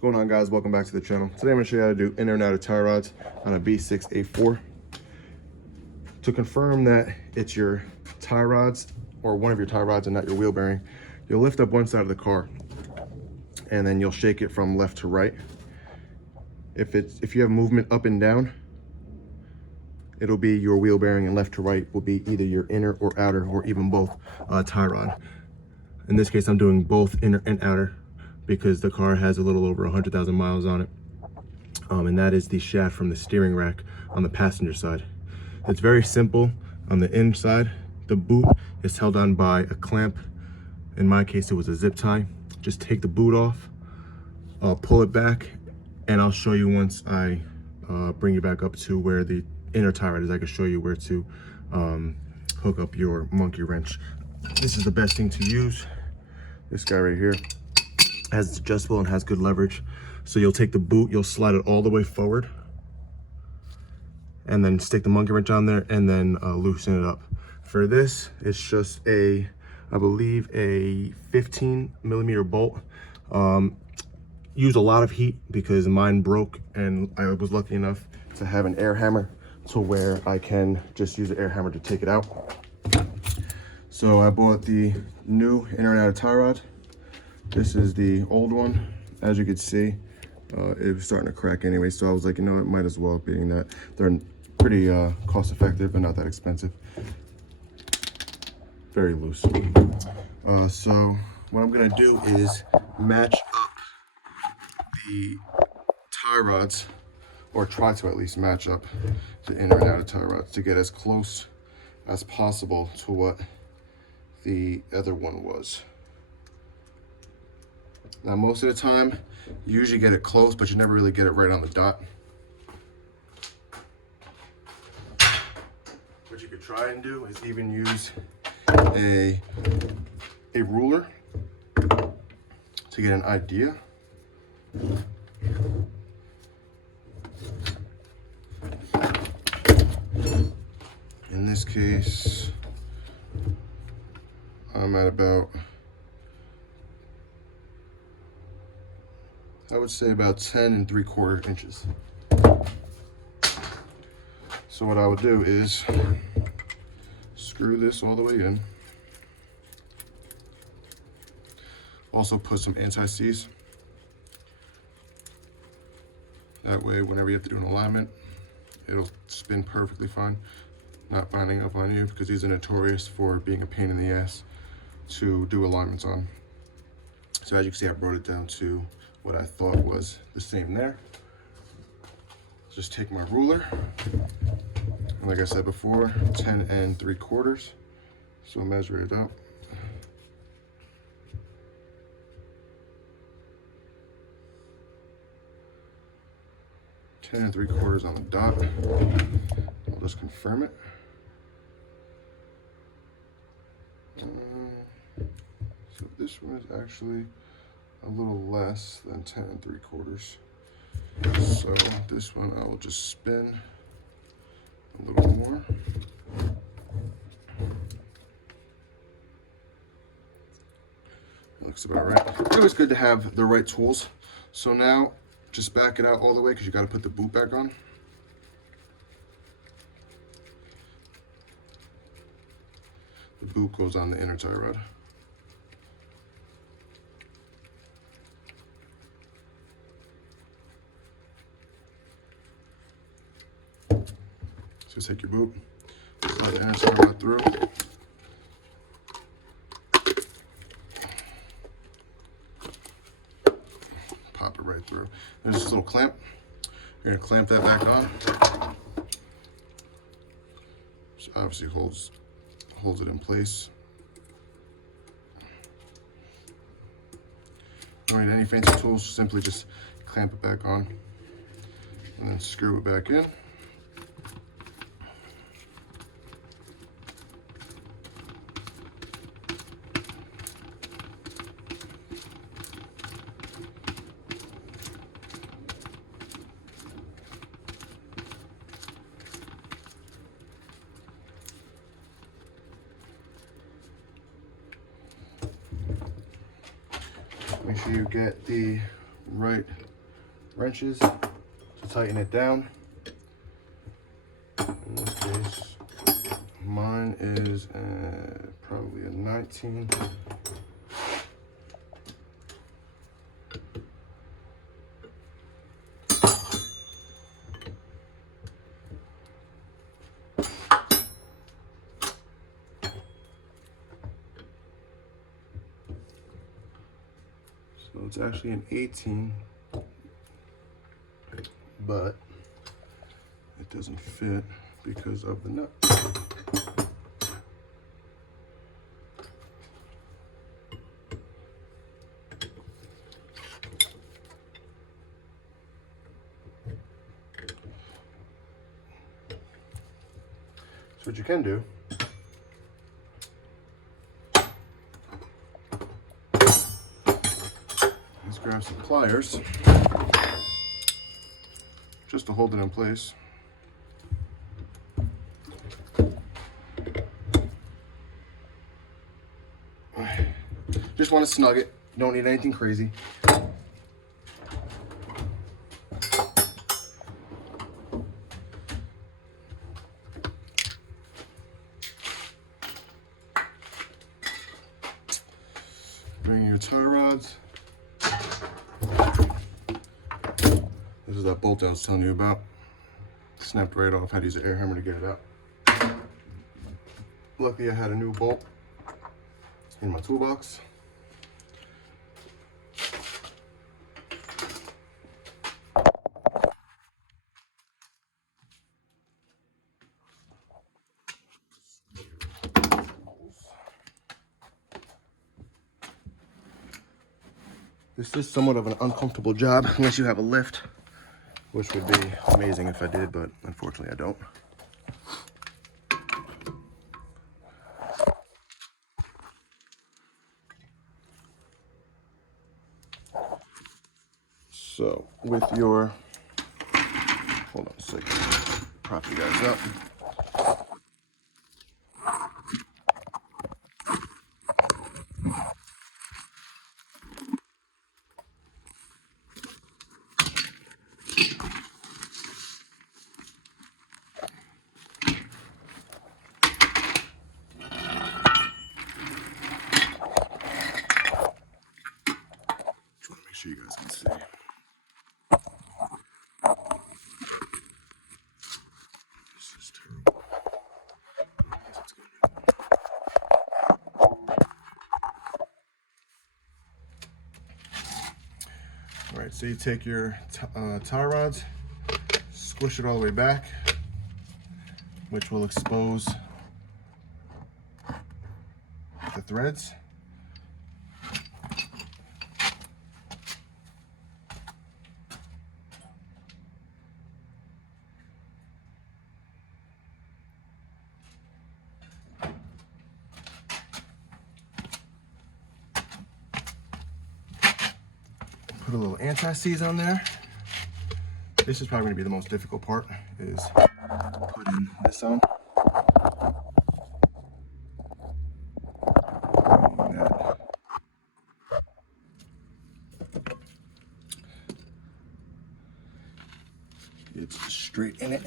What's going on, guys? Welcome back to the channel. Today I'm going to show you how to do in and out of tie rods on a B6A4. To confirm that it's your tie rods or one of your tie rods and not your wheel bearing, you'll lift up one side of the car and then you'll shake it from left to right. If you have movement up and down, it'll be your wheel bearing, and left to right will be either your inner or outer or even both tie rod. In this case, I'm doing both inner and outer because the car has a little over 100,000 miles on it. And that is the shaft from the steering rack on the passenger side. It's very simple. On the inside, the boot is held on by a clamp. In my case, it was a zip tie. Just take the boot off, pull it back, and I'll show you once I bring you back up to where the inner tie rod is. I can show you where to hook up your monkey wrench. This is the best thing to use. This guy right here has adjustable and has good leverage. So you'll take the boot, you'll slide it all the way forward, and then stick the monkey wrench on there, and then loosen it up. For this, it's just I believe a 15mm bolt. Used a lot of heat because mine broke, and I was lucky enough to have an air hammer to where I can just use the air hammer to take it out. So I bought the new inner and outer tie rod. This is the old one. As you can see, it was starting to crack anyway, so I was like, you know, it might as well, being that they're pretty cost effective but not that expensive. Very loose. So what I'm gonna do is match up the tie rods, or try to at least match up the inner and outer tie rods to get as close as possible to what the other one was. Now, most of the time, you usually get it close, but you never really get it right on the dot. What you could try and do is even use a ruler to get an idea. In this case, I'm at about, I would say about 10 3/4 inches. So what I would do is screw this all the way in. Also put some anti-seize. That way, whenever you have to do an alignment, it'll spin perfectly fine, not binding up on you, because these are notorious for being a pain in the ass to do alignments on. So as you can see, I brought it down to what I thought was the same there. Just take my ruler, and like I said before, 10 3/4. So measure it out. And 3/4 on the dot. I'll just confirm it. So this one is actually a little less than 10 3/4. So this one I will just spin a little more. It looks about right. It's always good to have the right tools. So now, just back it out all the way, because you got to put the boot back on. The boot goes on the inner tie rod. So take your boot, slide the inner tie rod through. Pop it right through. There's this little clamp. You're gonna clamp that back on. Which obviously holds it in place. All right, any fancy tools, simply just clamp it back on and then screw it back in. Make sure you get the right wrenches to tighten it down. In this case, mine is probably a 19. So it's actually an 18, but it doesn't fit because of the nut. So what you can do is grab some pliers just to hold it in place. Just want to snug it. You don't need anything crazy. Bring your tie rods. This is that bolt I was telling you about. Snapped right off. Had to use an air hammer to get it out. Luckily, I had a new bolt in my toolbox. This is somewhat of an uncomfortable job unless you have a lift, which would be amazing if I did, but unfortunately I don't. So with your, hold on a second, prop you guys up. Just want to make sure you guys can see. This is terrible. I guess it's good. All right, so you take your tie rods, squish it all the way back, which will expose the threads. Put a little anti-seize on there. This is probably going to be the most difficult part, is putting this on. It's straight in it.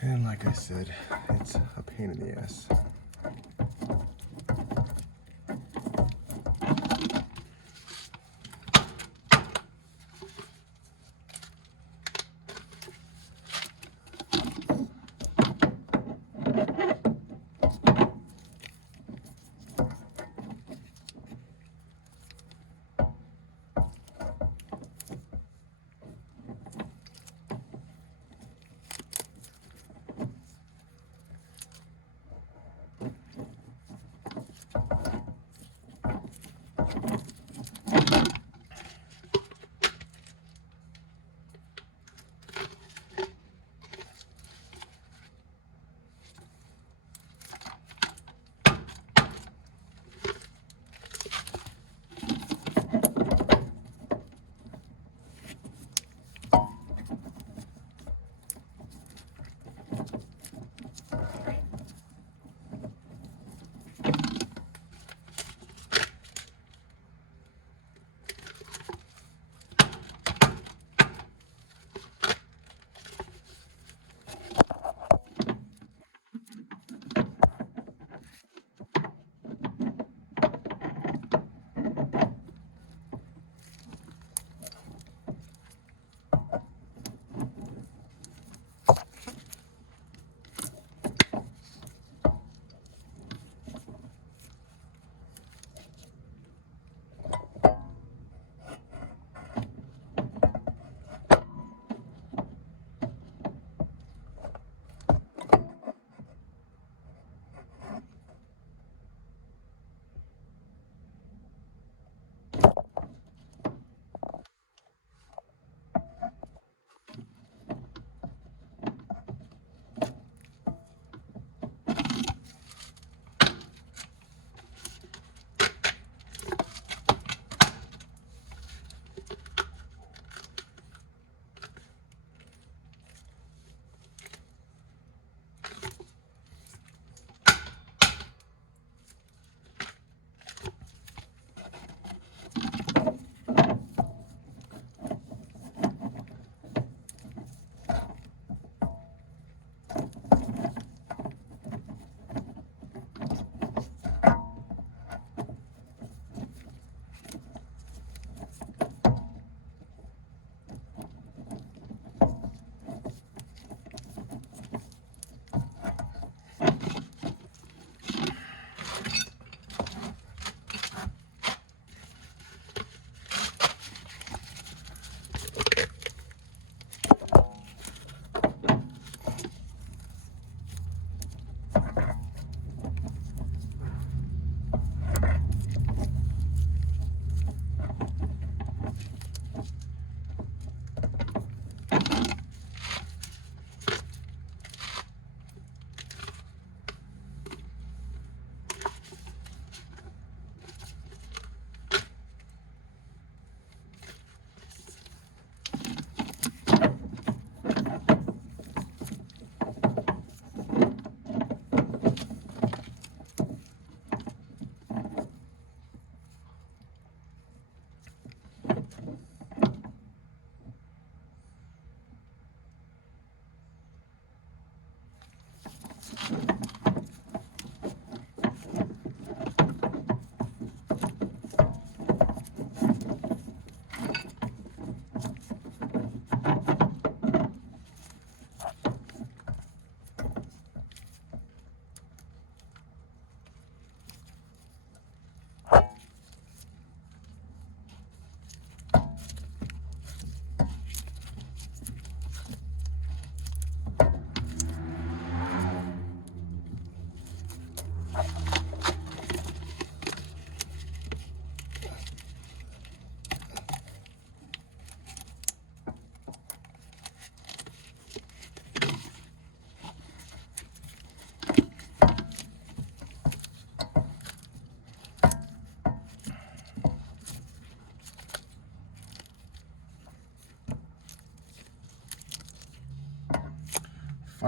And like I said, it's a pain in the ass.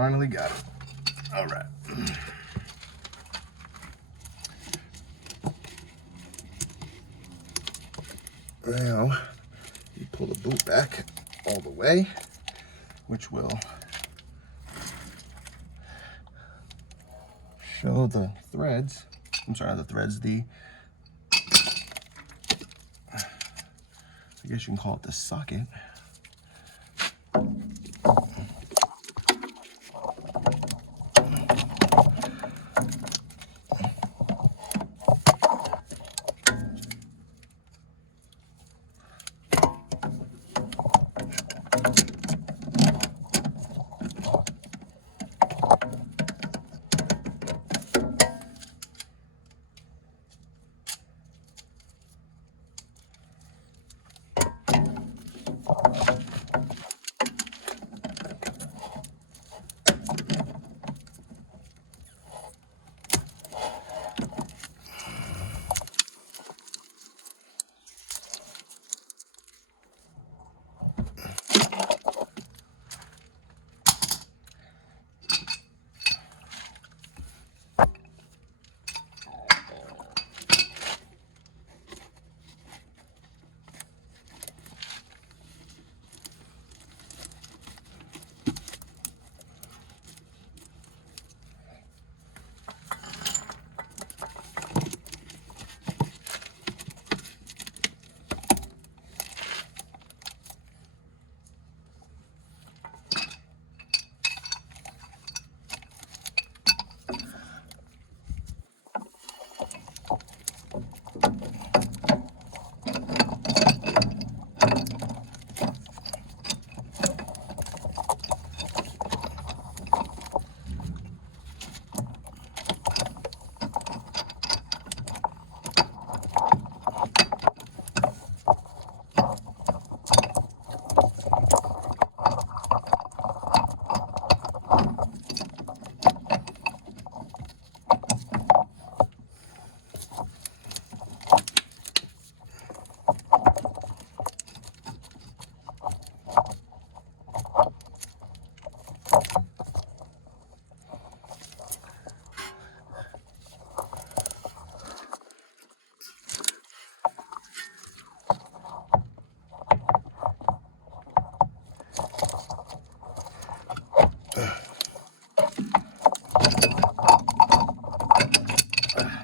finally got it. All right. Now, you pull the boot back all the way, which will show the threads. I'm sorry, not the threads, I guess you can call it the socket.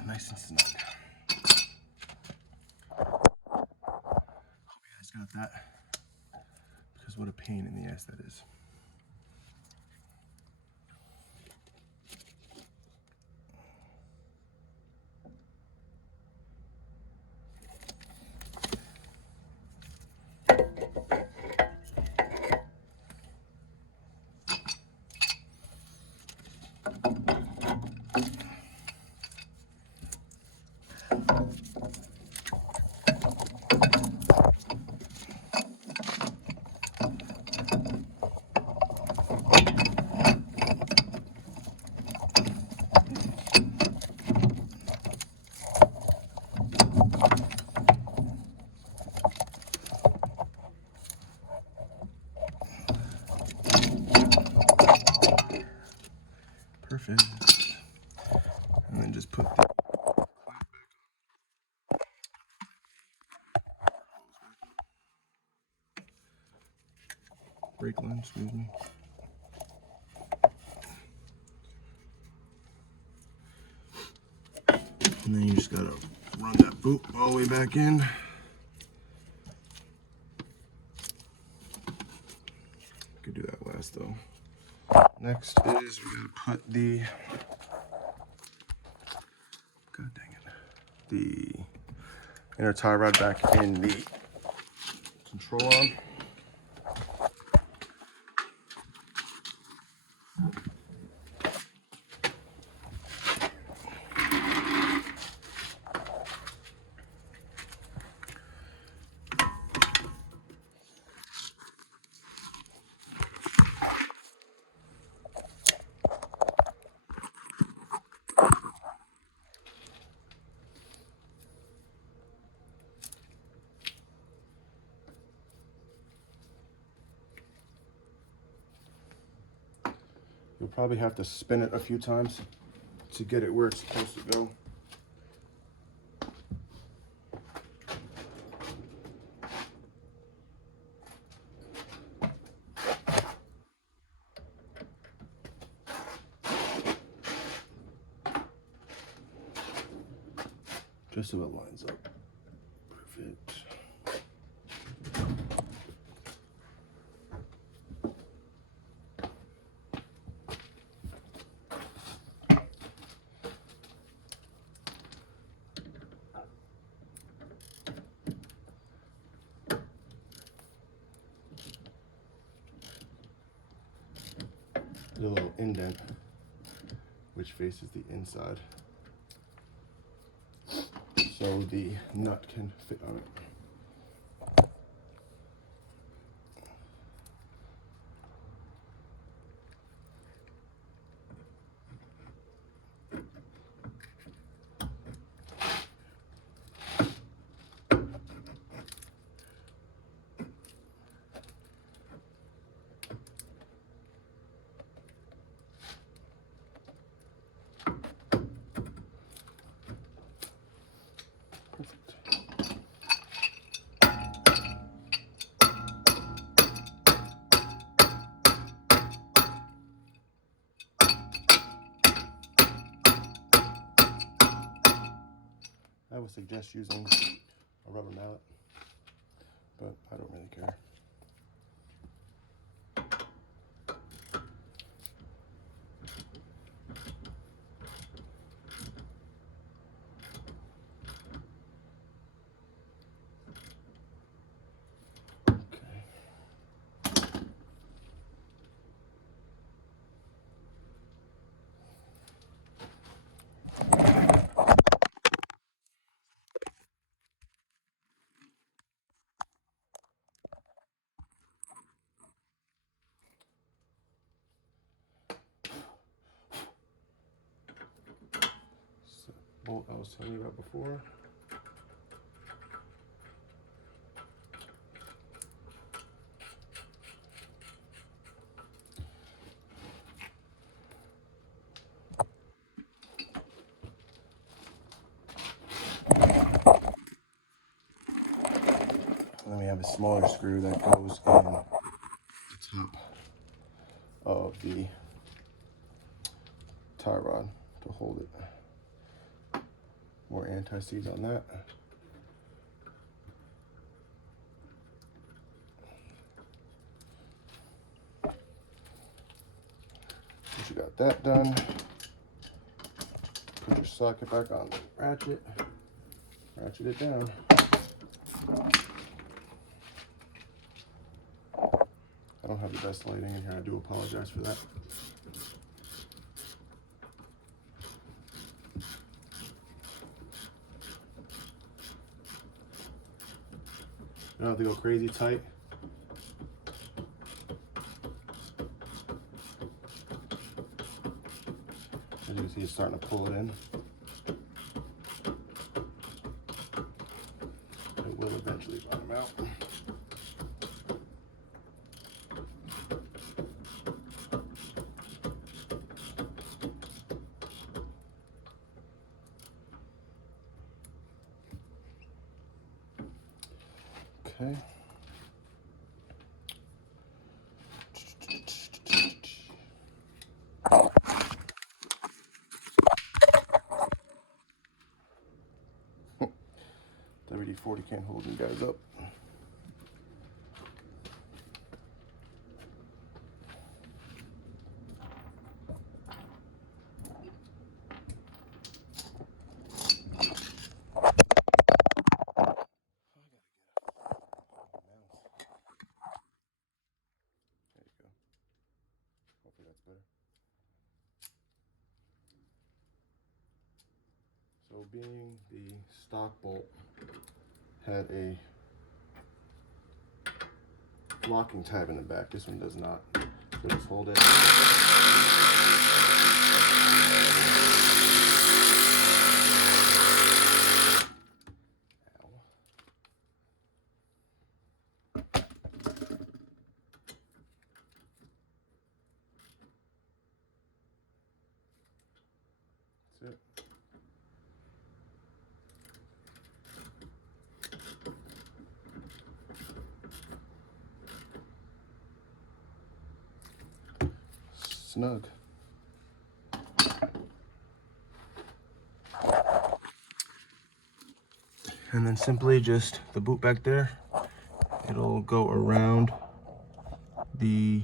Nice and snug. Hope you guys got that, because what a pain in the ass that is. Perfect. And then just put the brake line, excuse me. And then you just gotta run that boot all the way back in. Could do that last though. Next is we gotta put the, god dang it, the inner tie rod back in the control arm. You'll probably have to spin it a few times to get it where it's supposed to go. Just so it lines up. Perfect. There's a little indent which faces the inside, so the nut can fit on it. I would suggest using a rubber mallet, but I don't really care. Bolt I was telling you about before. And then we have a smaller screw that goes in the top of the tie rod to hold it. More anti-seize on that. Once you got that done, put your socket back on the ratchet, ratchet it down. I don't have the best lighting in here, I do apologize for that. You don't have to go crazy tight. As you can see, it's starting to pull it in. It will eventually bottom out. Okay. WD-40 can't hold you guys up. So being the stock bolt had a locking tab in the back, this one does not. So just hold it. snug. And then simply just the boot back there, it'll go around the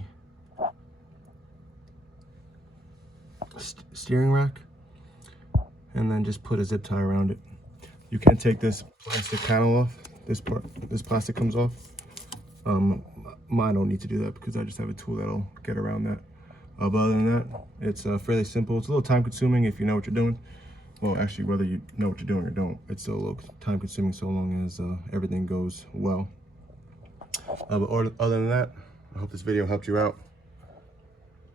steering rack and then just put a zip tie around it. You can take this plastic panel off. This plastic comes off. Mine don't need to do that because I just have a tool that'll get around that. But other than that, it's fairly simple. It's a little time consuming if you know what you're doing. Well, actually, whether you know what you're doing or don't, it's still a little time consuming so long as everything goes well. But other than that, I hope this video helped you out.